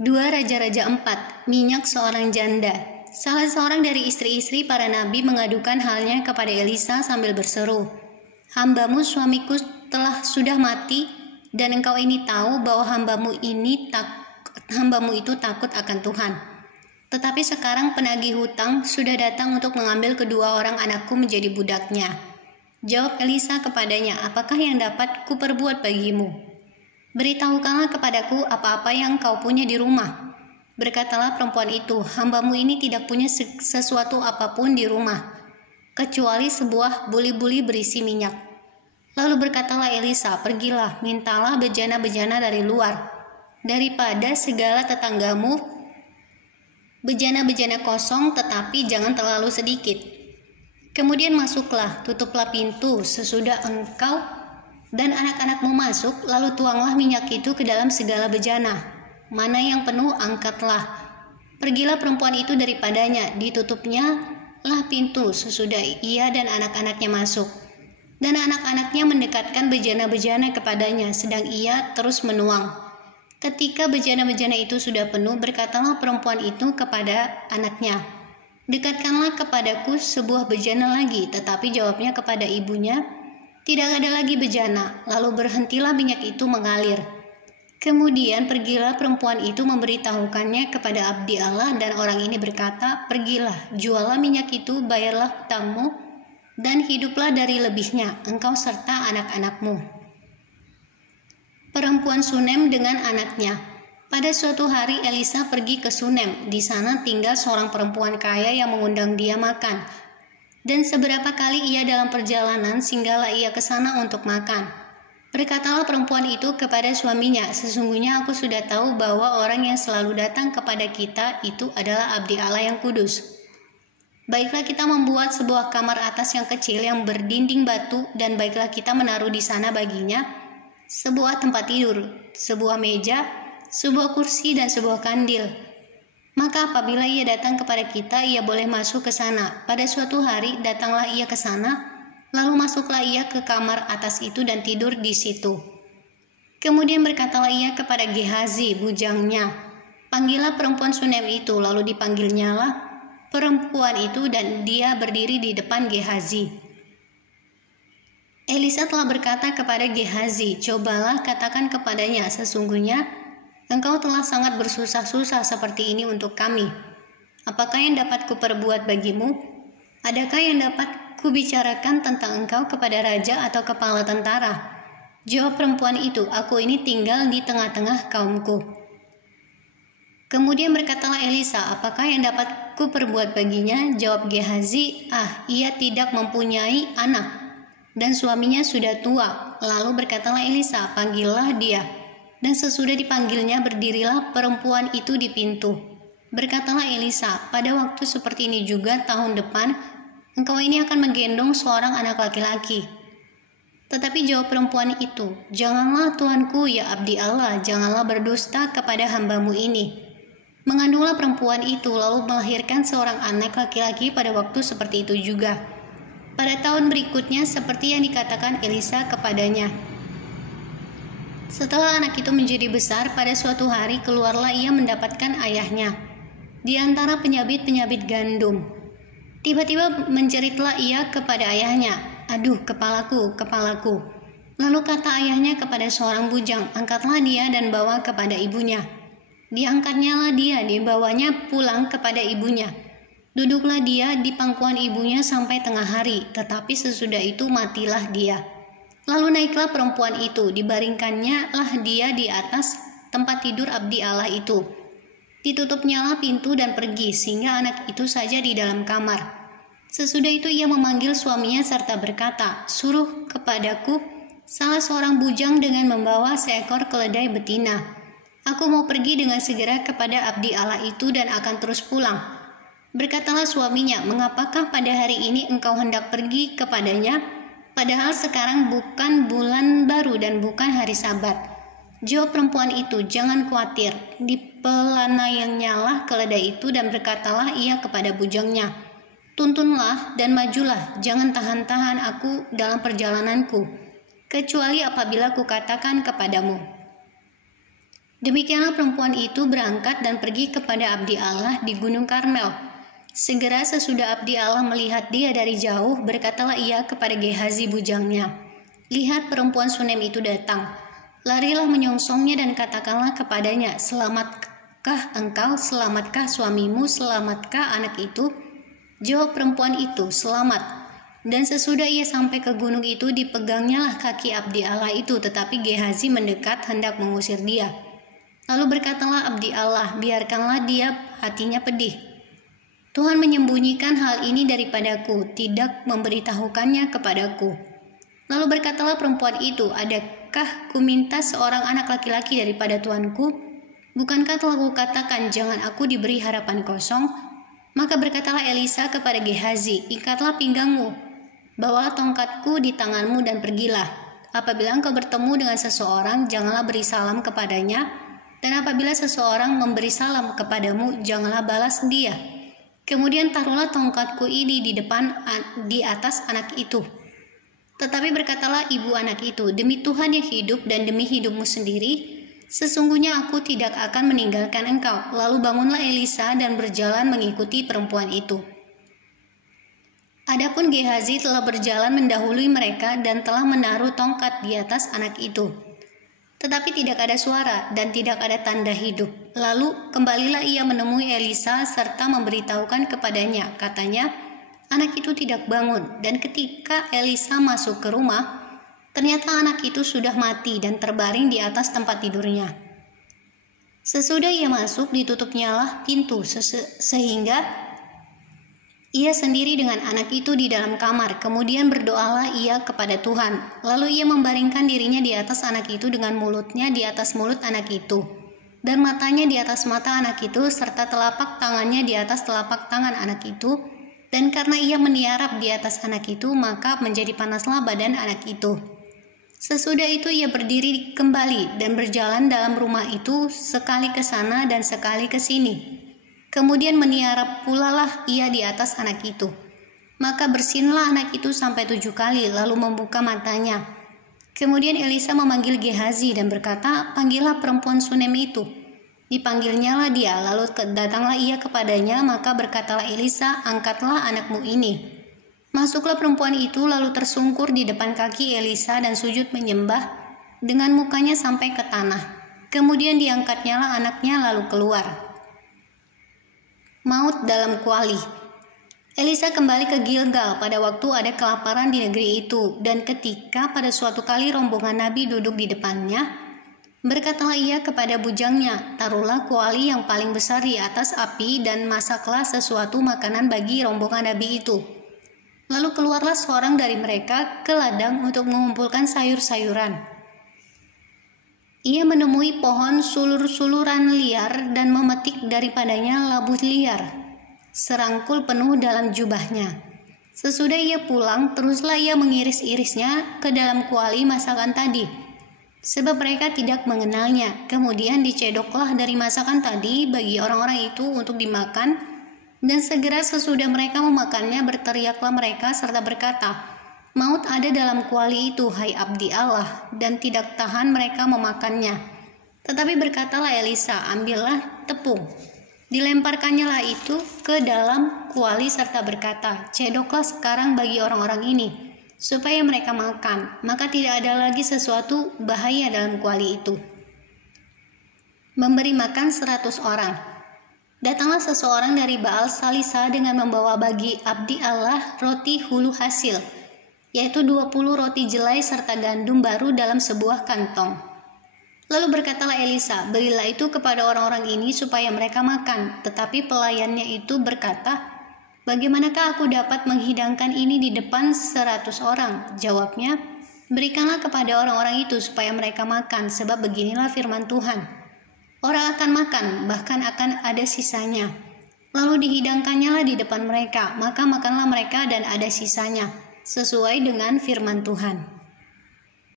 2 Raja-Raja 4. Minyak seorang janda. Salah seorang dari istri-istri para nabi mengadukan halnya kepada Elisa sambil berseru, "Hambamu suamiku sudah mati, dan engkau ini tahu bahwa hambamu itu takut akan Tuhan. Tetapi sekarang penagih hutang sudah datang untuk mengambil kedua orang anakku menjadi budaknya." Jawab Elisa kepadanya, "Apakah yang dapat kuperbuat bagimu? Beritahukanlah kepadaku apa-apa yang kau punya di rumah." Berkatalah perempuan itu, "Hambamu ini tidak punya sesuatu apapun di rumah, kecuali sebuah buli-buli berisi minyak." Lalu berkatalah Elisa, "Pergilah, mintalah bejana-bejana dari luar, daripada segala tetanggamu, bejana-bejana kosong, tetapi jangan terlalu sedikit. Kemudian masuklah, tutuplah pintu sesudah engkau dan anak-anakmu masuk, lalu tuanglah minyak itu ke dalam segala bejana. Mana yang penuh, angkatlah. Pergilah perempuan itu daripadanya, ditutupnya lah pintu sesudah ia dan anak-anaknya masuk. Dan anak-anaknya mendekatkan bejana-bejana kepadanya, sedang ia terus menuang. Ketika bejana-bejana itu sudah penuh, berkatalah perempuan itu kepada anaknya, "Dekatkanlah kepadaku sebuah bejana lagi." Tetapi jawabnya kepada ibunya, "Tidak ada lagi bejana." Lalu berhentilah minyak itu mengalir. Kemudian pergilah perempuan itu memberitahukannya kepada abdi Allah, dan orang ini berkata, "Pergilah, jualah minyak itu, bayarlah hutangmu, dan hiduplah dari lebihnya, engkau serta anak-anakmu." Perempuan Sunem dengan anaknya. Pada suatu hari Elisa pergi ke Sunem. Di sana tinggal seorang perempuan kaya yang mengundang dia makan. Dan seberapa kali ia dalam perjalanan, singgahlah ia ke sana untuk makan. Berkatalah perempuan itu kepada suaminya, "Sesungguhnya aku sudah tahu bahwa orang yang selalu datang kepada kita itu adalah abdi Allah yang kudus. Baiklah kita membuat sebuah kamar atas yang kecil yang berdinding batu, dan baiklah kita menaruh di sana baginya sebuah tempat tidur, sebuah meja, sebuah kursi, dan sebuah kandil. Maka apabila ia datang kepada kita, ia boleh masuk ke sana." Pada suatu hari datanglah ia ke sana, lalu masuklah ia ke kamar atas itu dan tidur di situ. Kemudian berkatalah ia kepada Gehazi, bujangnya, "Panggillah perempuan Sunem itu." Lalu dipanggilnyalah perempuan itu, dan dia berdiri di depan Gehazi. Elisa telah berkata kepada Gehazi, "Cobalah katakan kepadanya, sesungguhnya engkau telah sangat bersusah-susah seperti ini untuk kami. Apakah yang dapat kuperbuat bagimu? Adakah yang dapat kubicarakan tentang engkau kepada raja atau kepala tentara?" Jawab perempuan itu, "Aku ini tinggal di tengah-tengah kaumku." Kemudian berkatalah Elisa, "Apakah yang dapat kuperbuat baginya?" Jawab Gehazi, "Ia tidak mempunyai anak, dan suaminya sudah tua." Lalu berkatalah Elisa, "Panggillah dia." Dan sesudah dipanggilnya, berdirilah perempuan itu di pintu. Berkatalah Elisa, "Pada waktu seperti ini juga tahun depan, engkau ini akan menggendong seorang anak laki-laki." Tetapi jawab perempuan itu, "Janganlah tuanku, ya abdi Allah, janganlah berdusta kepada hambamu ini." Mengandunglah perempuan itu, lalu melahirkan seorang anak laki-laki pada waktu seperti itu juga. Pada tahun berikutnya, seperti yang dikatakan Elisa kepadanya. Setelah anak itu menjadi besar, pada suatu hari keluarlah ia mendapatkan ayahnya di antara penyabit-penyabit gandum. Tiba-tiba menjeritlah ia kepada ayahnya, "Aduh, kepalaku, kepalaku." Lalu kata ayahnya kepada seorang bujang, "Angkatlah dia dan bawa kepada ibunya." Diangkatnyalah dia, dibawanya pulang kepada ibunya. Duduklah dia di pangkuan ibunya sampai tengah hari, tetapi sesudah itu matilah dia. Lalu naiklah perempuan itu, dibaringkannya lah dia di atas tempat tidur abdi Allah itu. Ditutupnyalah pintu dan pergi, sehingga anak itu saja di dalam kamar. Sesudah itu ia memanggil suaminya serta berkata, "Suruh kepadaku salah seorang bujang dengan membawa seekor keledai betina. Aku mau pergi dengan segera kepada abdi Allah itu dan akan terus pulang." Berkatalah suaminya, "Mengapakah pada hari ini engkau hendak pergi kepadanya? Padahal sekarang bukan bulan baru dan bukan hari Sabat." Jawab perempuan itu, "Jangan khawatir." Dipelanainnyalah keledai itu dan berkatalah ia kepada bujangnya, "Tuntunlah dan majulah, jangan tahan-tahan aku dalam perjalananku, kecuali apabila kukatakan kepadamu." Demikianlah perempuan itu berangkat dan pergi kepada abdi Allah di Gunung Karmel. Segera sesudah abdi Allah melihat dia dari jauh, berkatalah ia kepada Gehazi bujangnya, "Lihat, perempuan Sunem itu datang. Larilah menyongsongnya dan katakanlah kepadanya, Selamatkah engkau? Selamatkah suamimu? Selamatkah anak itu?" Jawab perempuan itu, "Selamat." Dan sesudah ia sampai ke gunung itu, dipegangnyalah kaki abdi Allah itu, tetapi Gehazi mendekat hendak mengusir dia. Lalu berkatalah abdi Allah, "Biarkanlah dia, hatinya pedih. Tuhan menyembunyikan hal ini daripadaku, tidak memberitahukannya kepadaku." Lalu berkatalah perempuan itu, "Adakah kuminta seorang anak laki-laki daripada tuanku? Bukankah telah kukatakan, jangan aku diberi harapan kosong?" Maka berkatalah Elisa kepada Gehazi, "Ikatlah pinggangmu, bawalah tongkatku di tanganmu dan pergilah. Apabila engkau bertemu dengan seseorang, janganlah beri salam kepadanya, dan apabila seseorang memberi salam kepadamu, janganlah balas dia. Kemudian taruhlah tongkatku ini di atas anak itu." Tetapi berkatalah ibu anak itu, "Demi Tuhan yang hidup dan demi hidupmu sendiri, sesungguhnya aku tidak akan meninggalkan engkau." Lalu bangunlah Elisa dan berjalan mengikuti perempuan itu. Adapun Gehazi telah berjalan mendahului mereka dan telah menaruh tongkat di atas anak itu. Tetapi tidak ada suara dan tidak ada tanda hidup. Lalu kembalilah ia menemui Elisa serta memberitahukan kepadanya. Katanya, anak itu tidak bangun. Dan ketika Elisa masuk ke rumah, ternyata anak itu sudah mati dan terbaring di atas tempat tidurnya. Sesudah ia masuk, ditutupnyalah pintu sehingga ia sendiri dengan anak itu di dalam kamar. Kemudian berdoalah ia kepada Tuhan. Lalu ia membaringkan dirinya di atas anak itu dengan mulutnya di atas mulut anak itu, dan matanya di atas mata anak itu, serta telapak tangannya di atas telapak tangan anak itu. Dan karena ia meniarap di atas anak itu, maka menjadi panaslah badan anak itu. Sesudah itu ia berdiri kembali dan berjalan dalam rumah itu, sekali ke sana dan sekali ke sini. Kemudian meniarap pula lah ia di atas anak itu. Maka bersinlah anak itu sampai 7 kali, lalu membuka matanya. Kemudian Elisa memanggil Gehazi dan berkata, "Panggillah perempuan Sunem itu." Dipanggilnyalah dia, lalu datanglah ia kepadanya. Maka berkatalah Elisa, "Angkatlah anakmu ini." Masuklah perempuan itu lalu tersungkur di depan kaki Elisa dan sujud menyembah dengan mukanya sampai ke tanah. Kemudian diangkatnyalah anaknya lalu keluar. Maut dalam kuali. Elisa kembali ke Gilgal pada waktu ada kelaparan di negeri itu, dan ketika pada suatu kali rombongan Nabi duduk di depannya, berkatalah ia kepada bujangnya, "Taruhlah kuali yang paling besar di atas api dan masaklah sesuatu makanan bagi rombongan Nabi itu." Lalu keluarlah seorang dari mereka ke ladang untuk mengumpulkan sayur-sayuran. Ia menemui pohon sulur-suluran liar dan memetik daripadanya labu liar, serangkul penuh dalam jubahnya. Sesudah ia pulang, teruslah ia mengiris-irisnya ke dalam kuali masakan tadi, sebab mereka tidak mengenalnya. Kemudian dicedoklah dari masakan tadi bagi orang-orang itu untuk dimakan, dan segera sesudah mereka memakannya, berteriaklah mereka serta berkata, "Maut ada dalam kuali itu, hai abdi Allah," dan tidak tahan mereka memakannya. Tetapi berkatalah Elisa, "Ambillah tepung." Dilemparkannya lah itu ke dalam kuali serta berkata, "Cedoklah sekarang bagi orang-orang ini, supaya mereka makan." Maka tidak ada lagi sesuatu bahaya dalam kuali itu. Memberi makan 100 orang. Datanglah seseorang dari Baal Salisa dengan membawa bagi abdi Allah roti hulu hasil, yaitu 20 roti jelai serta gandum baru dalam sebuah kantong. Lalu berkatalah Elisa, "Berilah itu kepada orang-orang ini supaya mereka makan." Tetapi pelayannya itu berkata, "Bagaimanakah aku dapat menghidangkan ini di depan 100 orang?" Jawabnya, "Berikanlah kepada orang-orang itu supaya mereka makan, sebab beginilah firman Tuhan. Orang akan makan, bahkan akan ada sisanya." Lalu dihidangkannya lah di depan mereka, maka makanlah mereka dan ada sisanya, sesuai dengan firman Tuhan.